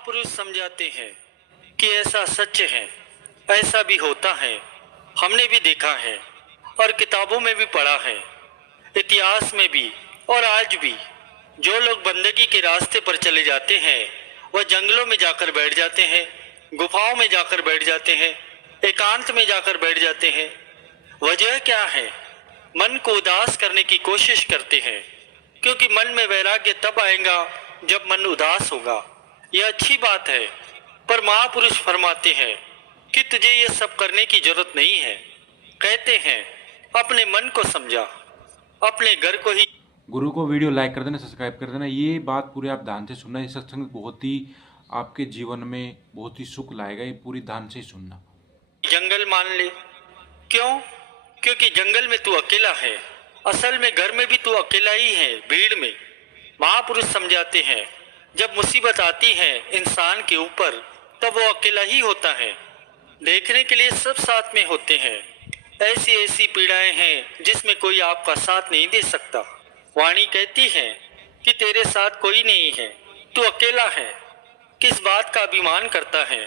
महापुरुष समझाते हैं कि ऐसा सच है, ऐसा भी होता है। हमने भी देखा है और किताबों में भी पढ़ा है, इतिहास में भी और आज भी। जो लोग बंदगी के रास्ते पर चले जाते हैं वह जंगलों में जाकर बैठ जाते हैं, गुफाओं में जाकर बैठ जाते हैं, एकांत में जाकर बैठ जाते हैं। वजह क्या है? मन को उदास करने की कोशिश करते हैं, क्योंकि मन में वैराग्य तब आएगा जब मन उदास होगा। यह अच्छी बात है, पर महापुरुष फरमाते हैं कि तुझे यह सब करने की जरूरत नहीं है। कहते हैं अपने मन को समझा, अपने घर को ही। गुरु को वीडियो लाइक कर देना, सब्सक्राइब कर देना। ये बात पूरे आप ध्यान से सुनना। ये सत्संग बहुत ही आपके जीवन में बहुत ही सुख लाएगा। ये पूरी ध्यान से सुनना। जंगल मान ले। क्यों? क्योंकि जंगल में तू अकेला है। असल में घर में भी तू अकेला ही है, भीड़ में। महापुरुष समझाते हैं जब मुसीबत आती है इंसान के ऊपर तब वो अकेला ही होता है। देखने के लिए सब साथ में होते हैं। ऐसी ऐसी पीड़ाएं हैं जिसमें कोई आपका साथ नहीं दे सकता। वाणी कहती है कि तेरे साथ कोई नहीं है, तू अकेला है। किस बात का अभिमान करता है?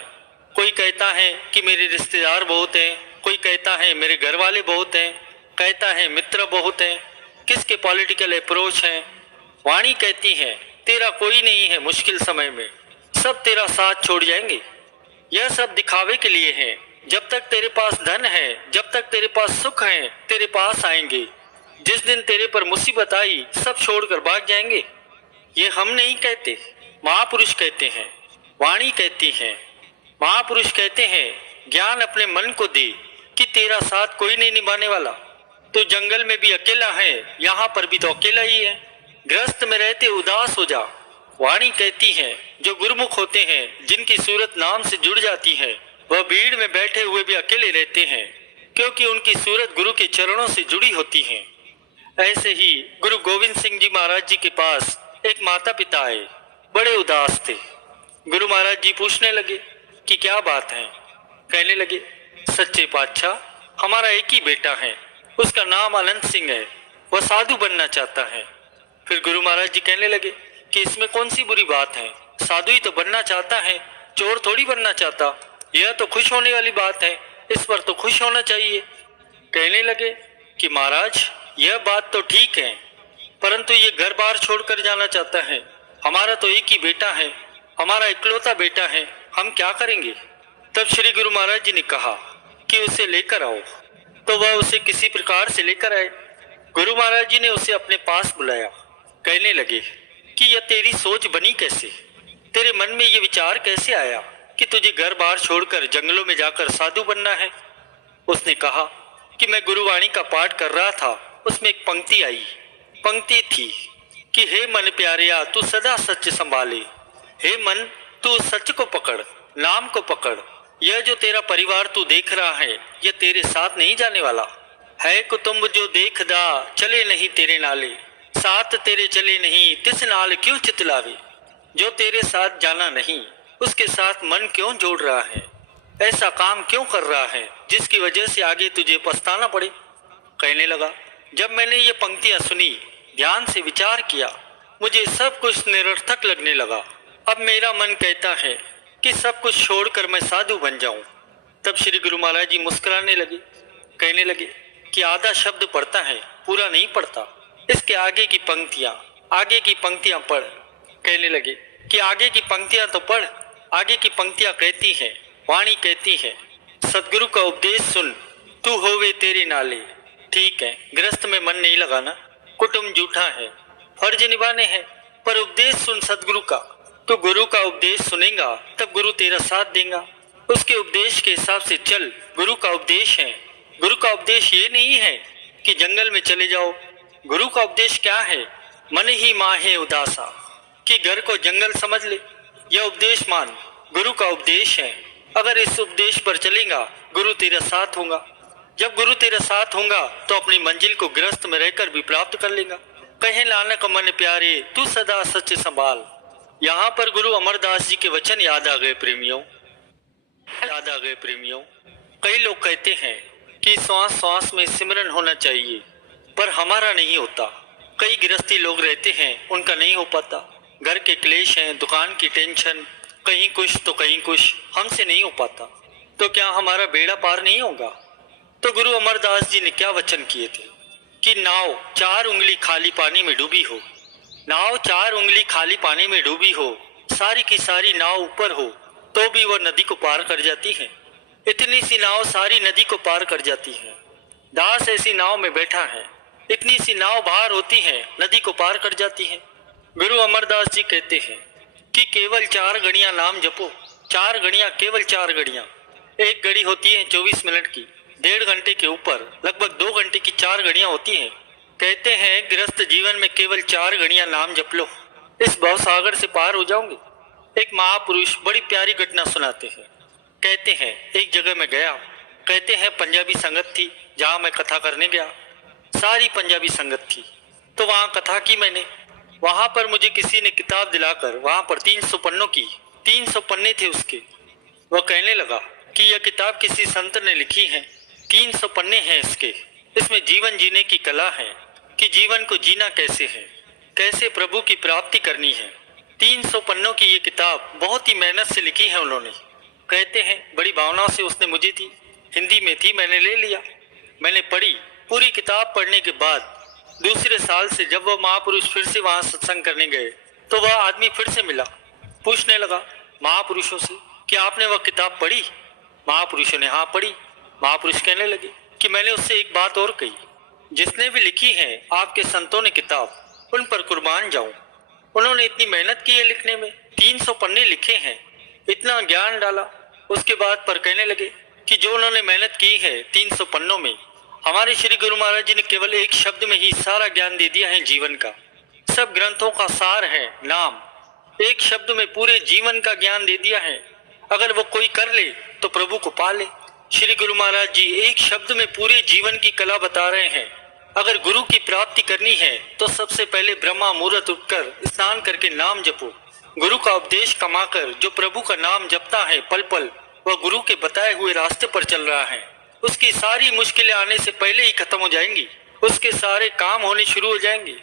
कोई कहता है कि मेरे रिश्तेदार बहुत हैं, कोई कहता है मेरे घर वाले बहुत हैं, कहता है मित्र बहुत हैं, किसके पॉलिटिकल अप्रोच हैं। वाणी कहती है तेरा कोई नहीं है मुश्किल समय में, सब तेरा साथ छोड़ जाएंगे। यह सब दिखावे के लिए है। जब तक तेरे पास धन है, जब तक तेरे पास सुख है, तेरे पास आएंगे। जिस दिन तेरे पर मुसीबत आई सब छोड़कर भाग जाएंगे। ये हम नहीं कहते, महापुरुष कहते हैं। वाणी कहती है, महापुरुष कहते हैं ज्ञान अपने मन को दे कि तेरा साथ कोई नहीं निभाने वाला। तो जंगल में भी अकेला है, यहाँ पर भी तो अकेला ही है। ग्रस्त में रहते उदास हो जा। वाणी कहती है जो गुरुमुख होते हैं, जिनकी सूरत नाम से जुड़ जाती है, वह भीड़ में बैठे हुए भी अकेले रहते हैं, क्योंकि उनकी सूरत गुरु के चरणों से जुड़ी होती है। ऐसे ही गुरु गोविंद सिंह जी महाराज जी के पास एक माता पिता आए, बड़े उदास थे। गुरु महाराज जी पूछने लगे कि क्या बात है? कहने लगे सच्चे पातशाह, हमारा एक ही बेटा है, उसका नाम अनंत सिंह है, वह साधु बनना चाहता है। फिर गुरु महाराज जी कहने लगे कि इसमें कौन सी बुरी बात है? साधु ही तो बनना चाहता है, चोर थोड़ी बनना चाहता। यह तो खुश होने वाली बात है, इस पर तो खुश होना चाहिए। कहने लगे कि महाराज यह बात तो ठीक है, परंतु ये घर बार छोड़कर जाना चाहता है। हमारा तो एक ही बेटा है, हमारा इकलौता बेटा है, हम क्या करेंगे? तब श्री गुरु महाराज जी ने कहा कि उसे लेकर आओ। तो वह उसे किसी प्रकार से लेकर आए। गुरु महाराज जी ने उसे अपने पास बुलाया। कहने लगे कि यह तेरी सोच बनी कैसे? तेरे मन में ये विचार कैसे आया कि तुझे घर बार छोड़कर जंगलों में जाकर साधु बनना है? उसने कहा कि मैं गुरुवाणी का पाठ कर रहा था, उसमें एक पंक्ति आई। पंक्ति थी कि हे मन प्यारिया तू सदा सच संभाले। हे मन तू सच को पकड़, नाम को पकड़। यह जो तेरा परिवार तू देख रहा है यह तेरे साथ नहीं जाने वाला है। कुटुंब जो देखदा चले नहीं तेरे नाले, साथ तेरे चले नहीं तिस नाल क्यों चितलावे। जो तेरे साथ जाना नहीं उसके साथ मन क्यों जोड़ रहा है? ऐसा काम क्यों कर रहा है जिसकी वजह से आगे तुझे पछताना पड़े? कहने लगा जब मैंने ये पंक्तियां सुनी, ध्यान से विचार किया, मुझे सब कुछ निरर्थक लगने लगा। अब मेरा मन कहता है कि सब कुछ छोड़कर मैं साधु बन जाऊं। तब श्री गुरु महाराज जी मुस्कुराने लगे। कहने लगे कि आधा शब्द पढ़ता है, पूरा नहीं पढ़ता। इसके आगे की पंक्तियां पढ़। कहने लगे कि आगे की पंक्तियां तो पढ़। आगे की पंक्तियां कहती है, वाणी कहती है सदगुरु का उपदेश सुन, तू होवे तेरे नाले। ठीक है, गृहस्थ में मन नहीं लगाना, कुटुंब जूठा है, फर्ज निभाने हैं, पर उपदेश सुन सदगुरु का। तो गुरु का उपदेश सुनेगा तब गुरु तेरा साथ देगा। उसके उपदेश के हिसाब से चल। गुरु का उपदेश है। गुरु का उपदेश ये नहीं है कि जंगल में चले जाओ। गुरु का उपदेश क्या है? मन ही माहे उदासा, कि घर को जंगल समझ ले। यह उपदेश मान, गुरु का उपदेश है। अगर इस उपदेश पर चलेगा गुरु तेरा साथ होगा। जब गुरु तेरा साथ होगा तो अपनी मंजिल को गृहस्थ में रहकर भी प्राप्त कर लेगा। कहे नानक मन प्यारे तू सदा सच संभाल। यहाँ पर गुरु अमरदास जी के वचन याद आ गए प्रेमियों। कई लोग कहते हैं कि श्वास श्वास में सिमरन होना चाहिए, पर हमारा नहीं होता। कई गृहस्थी लोग रहते हैं, उनका नहीं हो पाता। घर के क्लेश हैं, दुकान की टेंशन, कहीं कुछ तो कहीं कुछ, हमसे नहीं हो पाता तो क्या हमारा बेड़ा पार नहीं होगा? तो गुरु अमरदास जी ने क्या वचन किए थे कि नाव 4 उंगली खाली पानी में डूबी हो, नाव 4 उंगली खाली पानी में डूबी हो, सारी की सारी नाव ऊपर हो तो भी वह नदी को पार कर जाती है। इतनी सी नाव सारी नदी को पार कर जाती है। दास ऐसी नाव में बैठा है, इतनी सी नाव बाहर होती है, नदी को पार कर जाती है। गुरु अमरदास जी कहते हैं कि केवल 4 घड़ियां नाम जपो, 4 घड़ियां, केवल 4 घड़ियां। एक घड़ी होती है 24 मिनट की, 1.5 घंटे के ऊपर लगभग 2 घंटे की 4 घड़ियां होती हैं। कहते हैं गृहस्थ जीवन में केवल 4 घड़ियां नाम जप लो, इस भवसागर से पार हो जाओगे। एक महापुरुष बड़ी प्यारी घटना सुनाते हैं। कहते हैं एक जगह मैं गया, कहते हैं पंजाबी संगत थी जहां मैं कथा करने गया, सारी पंजाबी संगत थी। तो वहां कथा की मैंने, वहां पर मुझे किसी ने किताब दिलाकर, वहां पर 300 पन्नों की, 300 पन्ने थे उसके। वह कहने लगा कि यह किताब किसी संत ने लिखी है, 300 पन्ने हैं इसके, इसमें जीवन जीने की कला है कि जीवन को जीना कैसे है, कैसे प्रभु की प्राप्ति करनी है। 300 पन्नों की ये किताब बहुत ही मेहनत से लिखी है उन्होंने। कहते हैं बड़ी भावना से उसने मुझे दी, हिंदी में थी, मैंने ले लिया, मैंने पढ़ी। पूरी किताब पढ़ने के बाद दूसरे साल से जब वह महापुरुष फिर से वहां सत्संग करने गए तो वह आदमी फिर से मिला, पूछने लगा महापुरुषों से कि आपने वह किताब पढ़ी? महापुरुषों ने हाँ पढ़ी। महापुरुष कहने लगे कि मैंने उससे एक बात और कही, जिसने भी लिखी है आपके संतों ने किताब, उन पर कुर्बान जाऊं। उन्होंने इतनी मेहनत की है लिखने में, 300 पन्ने लिखे हैं, इतना ज्ञान डाला। उसके बाद पर कहने लगे कि जो उन्होंने मेहनत की है 300 पन्नों में, हमारे श्री गुरु महाराज जी ने केवल एक शब्द में ही सारा ज्ञान दे दिया है जीवन का। सब ग्रंथों का सार है नाम, एक शब्द में पूरे जीवन का ज्ञान दे दिया है। अगर वो कोई कर ले तो प्रभु को पा ले। श्री गुरु महाराज जी एक शब्द में पूरे जीवन की कला बता रहे हैं। अगर गुरु की प्राप्ति करनी है तो सबसे पहले ब्रह्मा मुहूर्त उठकर स्नान करके नाम जपो। गुरु का उपदेश कमाकर जो प्रभु का नाम जपता है पल पल, वह गुरु के बताए हुए रास्ते पर चल रहा है। उसकी सारी मुश्किलें आने से पहले ही खत्म हो जाएंगी, उसके सारे काम होने शुरू हो जाएंगे।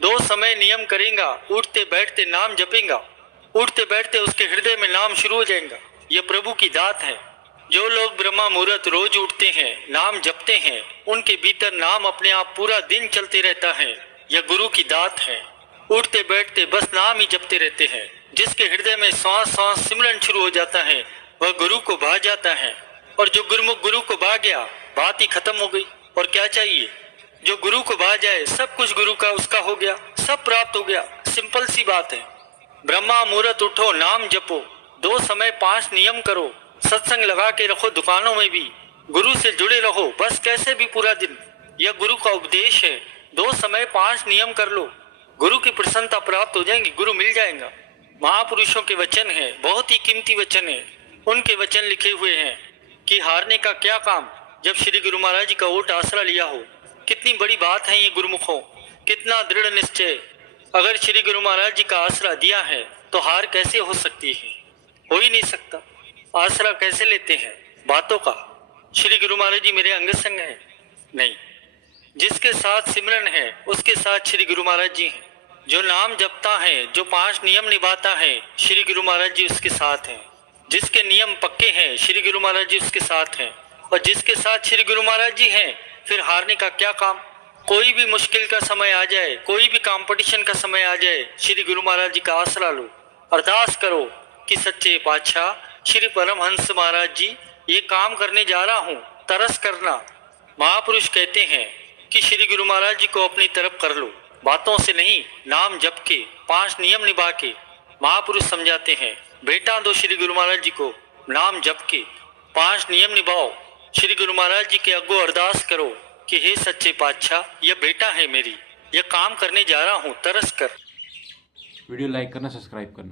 2 समय नियम करेगा, उठते बैठते नाम जपेगा, उठते बैठते उसके हृदय में नाम शुरू हो जाएगा। यह प्रभु की दात है। जो लोग ब्रह्मा मुहूर्त रोज उठते हैं, नाम जपते हैं, उनके भीतर नाम अपने आप पूरा दिन चलते रहता है। यह गुरु की दात है। उठते बैठते बस नाम ही जपते रहते हैं। जिसके हृदय में सांस सांस सिमरन शुरू हो जाता है वह गुरु को भा जाता है, और जो गुरुमुख गुरु को भा गया बात ही खत्म हो गई। और क्या चाहिए? जो गुरु को भा जाए सब कुछ गुरु का उसका हो गया, सब प्राप्त हो गया। सिंपल सी बात है। ब्रह्मा मुहूर्त उठो, नाम जपो, 2 समय 5 नियम करो, सत्संग लगा के रखो, दुकानों में भी गुरु से जुड़े रहो, बस कैसे भी पूरा दिन। यह गुरु का उपदेश है। 2 समय 5 नियम कर लो, गुरु की प्रसन्नता प्राप्त हो जाएंगी, गुरु मिल जाएगा। महापुरुषों के वचन है, बहुत ही कीमती वचन है। उनके वचन लिखे हुए हैं कि हारने का क्या काम जब श्री गुरु महाराज जी का ओट आसरा लिया हो। कितनी बड़ी बात है ये गुरुमुखों, कितना दृढ़ निश्चय। अगर श्री गुरु महाराज जी का आसरा दिया है तो हार कैसे हो सकती है? हो ही नहीं सकता। आसरा कैसे लेते हैं? बातों का। श्री गुरु महाराज जी मेरे अंग संग है? नहीं। जिसके साथ सिमरन है उसके साथ श्री गुरु महाराज जी हैं। जो नाम जपता है, जो 5 नियम निभाता है, श्री गुरु महाराज जी उसके साथ हैं। जिसके नियम पक्के हैं श्री गुरु महाराज जी उसके साथ हैं। और जिसके साथ श्री गुरु महाराज जी हैं, फिर हारने का क्या काम। कोई भी मुश्किल का समय आ जाए, कोई भी कंपटीशन का समय आ जाए, श्री गुरु महाराज जी का आसरा लो, अरदास करो कि सच्चे पातशाह श्री परमहंस महाराज जी ये काम करने जा रहा हूँ, तरस करना। महापुरुष कहते हैं कि श्री गुरु महाराज जी को अपनी तरफ कर लो, बातों से नहीं, नाम जप के, 5 नियम निभा के। महापुरुष समझाते हैं बेटा दो श्री गुरु महाराज जी को, नाम जप के 5 नियम निभाओ, श्री गुरु महाराज जी के अगो अरदास करो कि हे सच्चे पातशाह यह बेटा है मेरी, यह काम करने जा रहा हूँ, तरस कर। वीडियो लाइक करना, सब्सक्राइब करना।